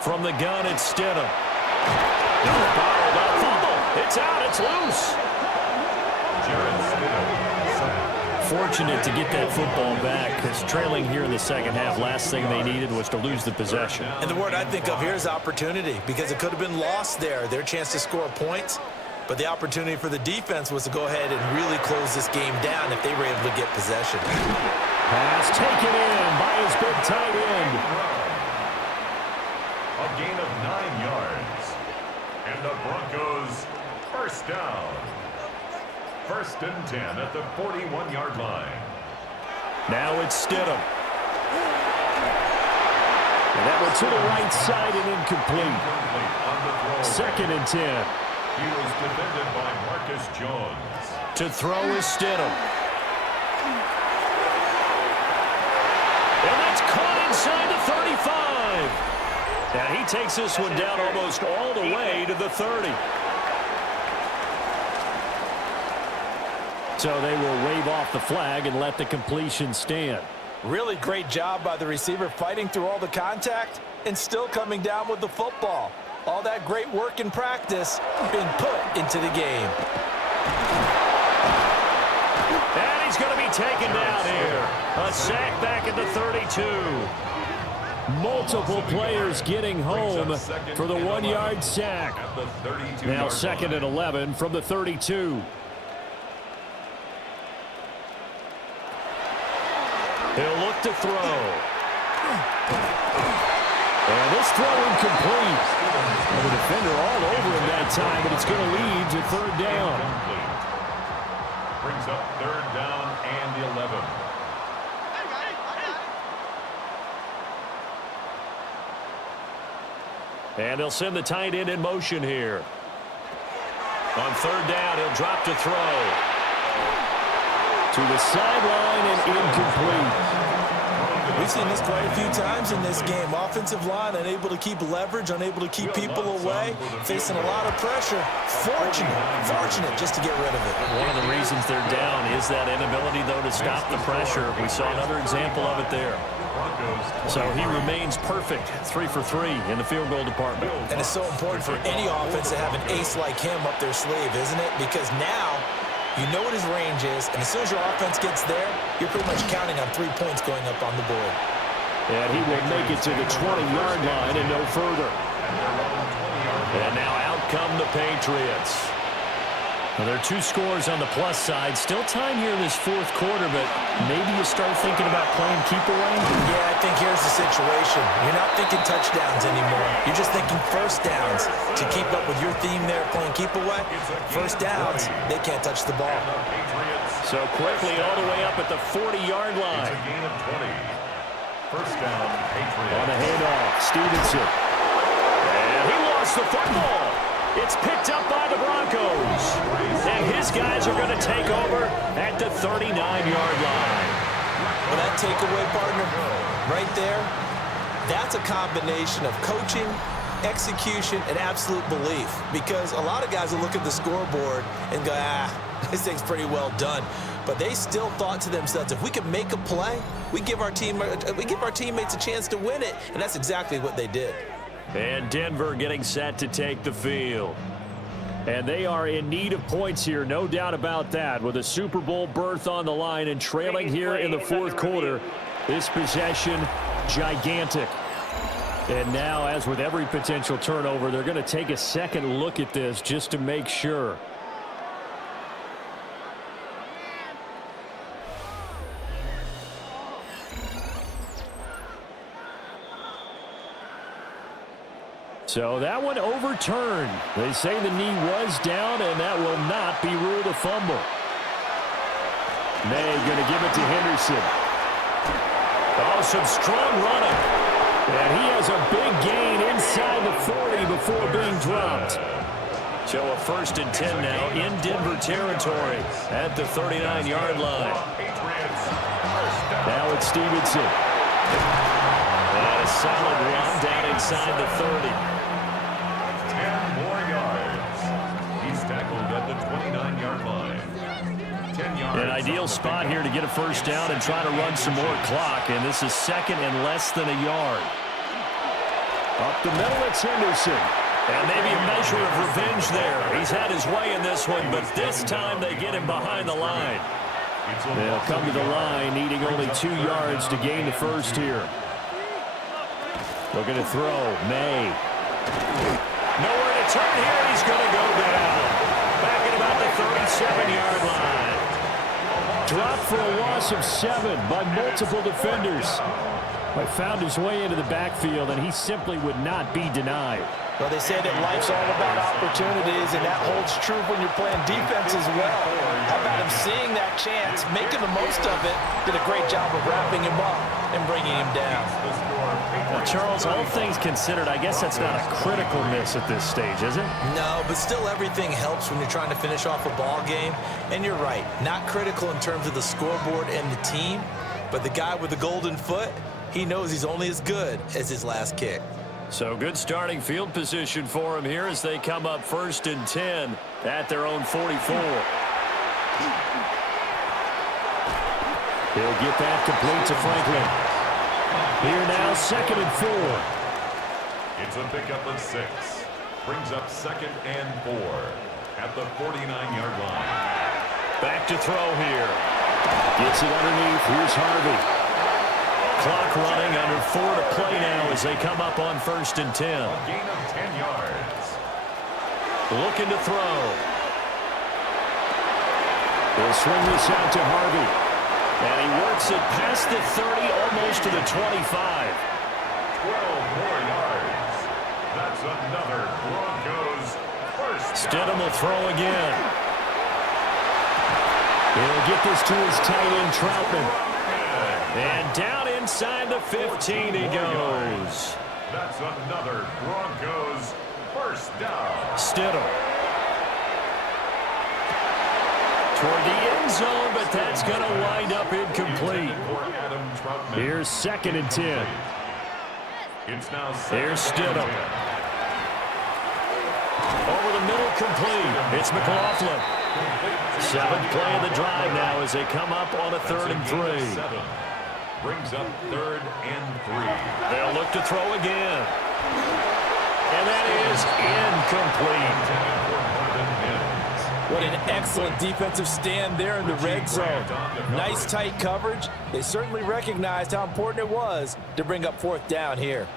From the gun, it's Stidham. It's out. It's loose. Fortunate to get that football back, because trailing here in the second half, last thing they needed was to lose the possession. And the word I think of here is opportunity, because it could have been lost there. Their chance to score points. But the opportunity for the defense was to go ahead and really close this game down if they were able to get possession. Pass taken in by his big tight end. A gain of 9 yards. And the Broncos first down. 1st and 10 at the 41-yard line. Now it's Stidham. And that one to the right side and incomplete. 2nd and 10. He was defended by Marcus Jones. To throw is Stidham. And that's caught inside the 35. And he takes this one down almost all the way to the 30. So they will wave off the flag and let the completion stand. Really great job by the receiver fighting through all the contact and still coming down with the football. All that great work in practice being put into the game. And he's going to be taken down here. A sack back at the 32. Multiple players getting home for the 1-yard sack. Now 2nd and 11 from the 32. He'll look to throw. And this throw incomplete. And the defender all over him that time, but it's going to lead to 3rd down. Brings up 3rd down and 11. And they'll send the tight end in motion here. On 3rd down, he'll drop to throw. To the sideline and incomplete. We've seen this quite a few times in this game. Offensive line unable to keep leverage, unable to keep people away, facing a lot of pressure. Fortunate just to get rid of it. One of the reasons they're down is that inability, though, to stop the pressure. We saw another example of it there. So he remains perfect, 3 for 3 in the field goal department. And it's so important for any offense to have an ace like him up their sleeve, isn't it? Because now you know what his range is, and as soon as your offense gets there, you're pretty much counting on 3 points going up on the board. And he will make it to the 20-yard line and no further. And now out come the Patriots. Well, there are 2 scores on the plus side. Still time here in this 4th quarter, but maybe you start thinking about playing keep away? Yeah, I think here's the situation. You're not thinking touchdowns anymore. You're just thinking first downs. To keep up with your theme there, playing keep away, first downs, they can't touch the ball. So quickly all the way up at the 40-yard line. It's a gain of 20. First down, Patriots. On the handoff, Stevenson. And he lost the football. It's picked up by the Broncos. And his guys are going to take over at the 39-yard line. Well, that takeaway, partner, right there, that's a combination of coaching, execution, and absolute belief. Because a lot of guys will look at the scoreboard and go, this thing's pretty well done. But they still thought to themselves, if we can make a play, we give our teammates a chance to win it. And that's exactly what they did. And Denver getting set to take the field. And they are in need of points here, no doubt about that. With a Super Bowl berth on the line and trailing here in the 4th quarter, this possession, gigantic. And now, as with every potential turnover, they're going to take a second look at this just to make sure. So that one overturned. They say the knee was down, and that will not be ruled a fumble. May going to give it to Henderson. Oh, some strong running. And he has a big gain inside the 40 before being dropped. So a 1st and 10 now in Denver territory at the 39-yard line. Now it's Stevenson. And a solid run down inside the 30. 10 more yards. He's tackled at the 29-yard line. 10 yards. An ideal spot here to get a first down and try to run some more clock. And this is 2nd and less than a yard. Up the middle, it's Henderson. And maybe a measure of revenge there. He's had his way in this one, but this time they get him behind the line. They'll come to the line, needing only 2 yards to gain the first here. Looking to throw. May. Nowhere to turn here. He's going to go down. at about the 37-yard line. Dropped for a loss of 7 by multiple defenders. But found his way into the backfield, and he simply would not be denied. Well, they say that life's all about opportunities, and that holds true when you're playing defense as well. How about him seeing that chance, making the most of it, did a great job of wrapping him up and bringing him down. Well, Charles, all things considered, I guess that's not a critical miss at this stage, is it? No, but still everything helps when you're trying to finish off a ball game. And you're right, not critical in terms of the scoreboard and the team, but the guy with the golden foot, he knows he's only as good as his last kick. So good starting field position for him here as they come up 1st and 10 at their own 44. He'll get that complete to Franklin. Here now, 2nd and 4. It's a pickup of 6. Brings up 2nd and 4 at the 49-yard line. Back to throw here. Gets it underneath. Here's Harvey. Clock running, under 4 to play now as they come up on 1st and 10. A gain of 10 yards. Looking to throw. He'll swing this out to Harvey. And he works it past the 30, almost to the 25. 12 more yards. That's another Broncos first down. Stidham will throw again. He'll get this to his tight end, Troutman. And down inside the 15 he goes. That's another Broncos first down. Stidham. Toward the end zone, but that's going to wind up incomplete. Here's 2nd and 10. It's now Here's Stidham. Over the middle, complete. It's McLaughlin. 7th play of the drive now as they come up on a 3rd and 3. Brings up 3rd and 3. They'll look to throw again. And that is incomplete. What an excellent defensive stand there in the red zone. Nice tight coverage. They certainly recognized how important it was to bring up 4th down here.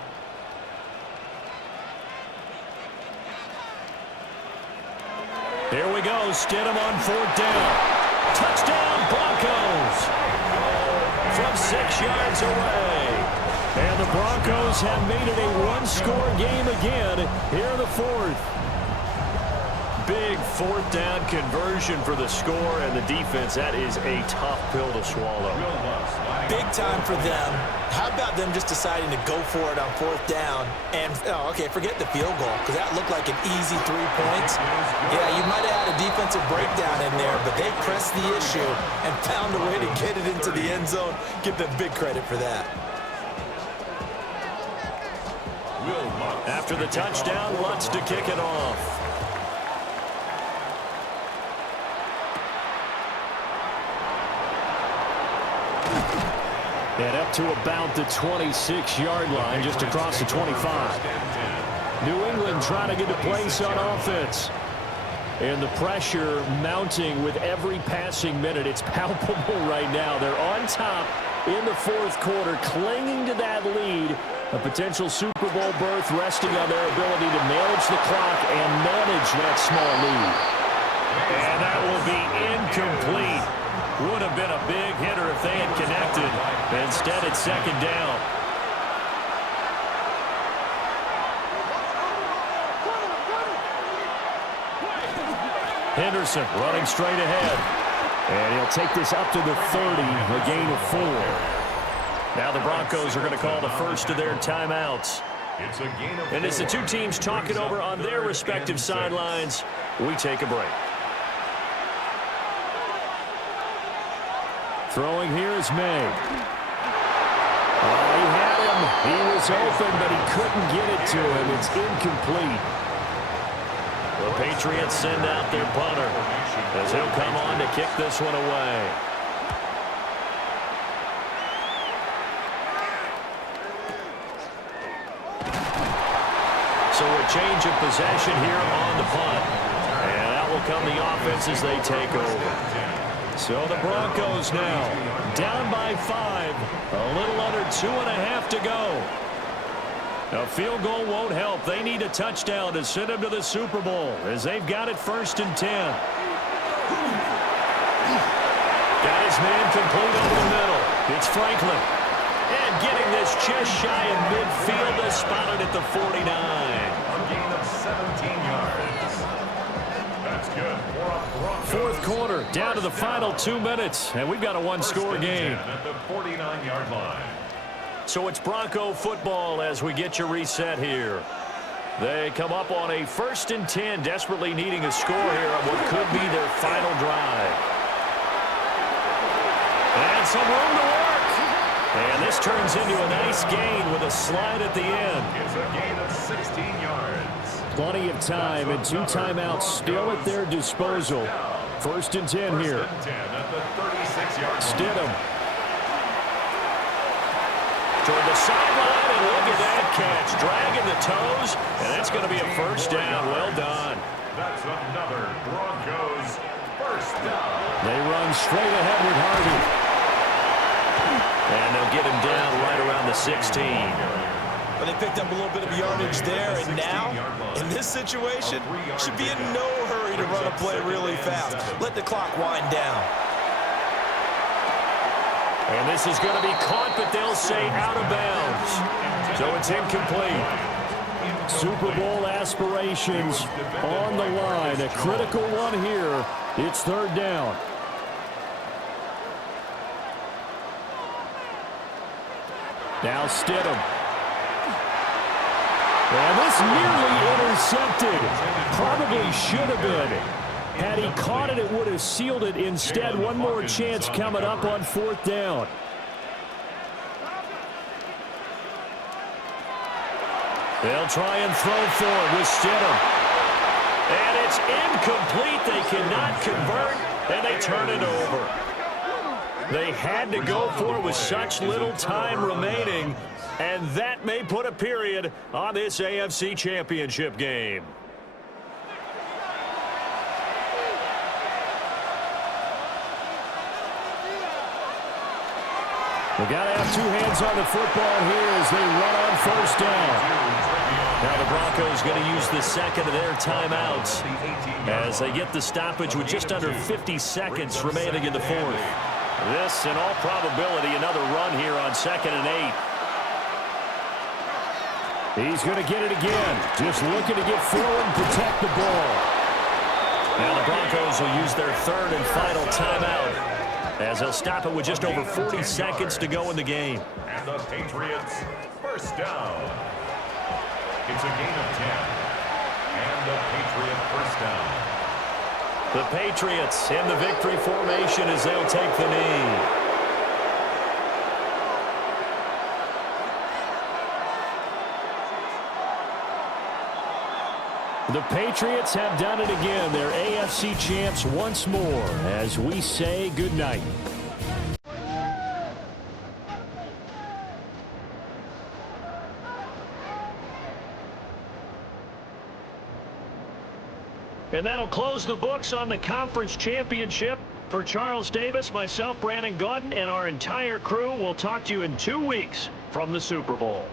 Here we go. Stidham on 4th down. Touchdown, Broncos. From 6 yards away. And the Broncos have made it a one-score game again here in the 4th. Big 4th down conversion for the score, and the defense, that is a tough pill to swallow. Big time for them. How about them just deciding to go for it on 4th down? And, okay, forget the field goal, because that looked like an easy 3 points. Yeah, you might have had a defensive breakdown in there, but they pressed the issue and found a way to get it into the end zone. Give them big credit for that. After the touchdown, Lutz to kick it off. And up to about the 26-yard line, just across the 25. New England trying to get a place on offense. And the pressure mounting with every passing minute. It's palpable right now. They're on top in the 4th quarter, clinging to that lead. A potential Super Bowl berth resting on their ability to manage the clock and manage that small lead. And that will be incomplete. Would have been a big hitter if they had connected. Instead, it's 2nd down. Henderson running straight ahead. And he'll take this up to the 30, a gain of 4. Now the Broncos are going to call the first of their timeouts. It's a gain of 4. And as the two teams talk it over on their respective sidelines, we take a break. Throwing here is May. Oh, he had him. He was open, but he couldn't get it to him. It's incomplete. The Patriots send out their punter as he'll come on to kick this one away. So a change of possession here on the punt. And out will come the offense as they take over. So the Broncos now down by 5. A little under 2.5 to go. A field goal won't help. They need a touchdown to send them to the Super Bowl as they've got it 1st and 10. Got his man complete over the middle. It's Franklin. And getting this just shy of midfield is spotted at the 49. A gain of 17 yards. That's good for a Broncos. 4th quarter, down to the final 2 minutes, and we've got a one-score game. At the 49-yard line. So it's Bronco football as we get you reset here. They come up on a 1st and 10, desperately needing a score here on what could be their final drive. And some room to work. And this turns into a nice gain with a slide at the end. It's a gain of 16 yards. Plenty of time and 2 timeouts still at their disposal. 1st and 10 here. 1st and 10 at the 36-yard line. Stidham. Toward the sideline, and look at that catch. Dragging the toes, and that's going to be a 1st down. Well done. That's another Broncos 1st down. They run straight ahead with Harvey. And they'll get him down right around the 16. But they picked up a little bit of yardage there, and now, in this situation, should be in no hurry to run a play really fast. Let the clock wind down. And this is going to be caught, but they'll say out of bounds. So it's incomplete. Super Bowl aspirations on the line. A critical one here. It's 3rd down. Now Stidham. And this nearly intercepted. Probably should have been. Had he caught it, it would have sealed it. Instead, one more chance coming up on 4th down. They'll try and throw for it with Stidham. And it's incomplete. They cannot convert, and they turn it over. They had to go for it with such little time remaining, and that may put a period on this AFC Championship game. They got to have 2 hands on the football here as they run on 1st down. Now the Broncos going to use the 2nd of their timeouts as they get the stoppage with just under 50 seconds remaining in the 4th. This, in all probability, another run here on 2nd and 8. He's going to get it again. Just looking to get forward and protect the ball. Now the Broncos will use their 3rd and final timeout as they'll stop it with just over 40 seconds to go in the game. And the Patriots 1st down. It's a gain of 10. And the Patriot 1st down. The Patriots in the victory formation as they'll take the knee. The Patriots have done it again. They're AFC champs once more as we say goodnight. And that'll close the books on the conference championship. For Charles Davis, myself, Brandon Gaudin, and our entire crew, we'll talk to you in 2 weeks from the Super Bowl.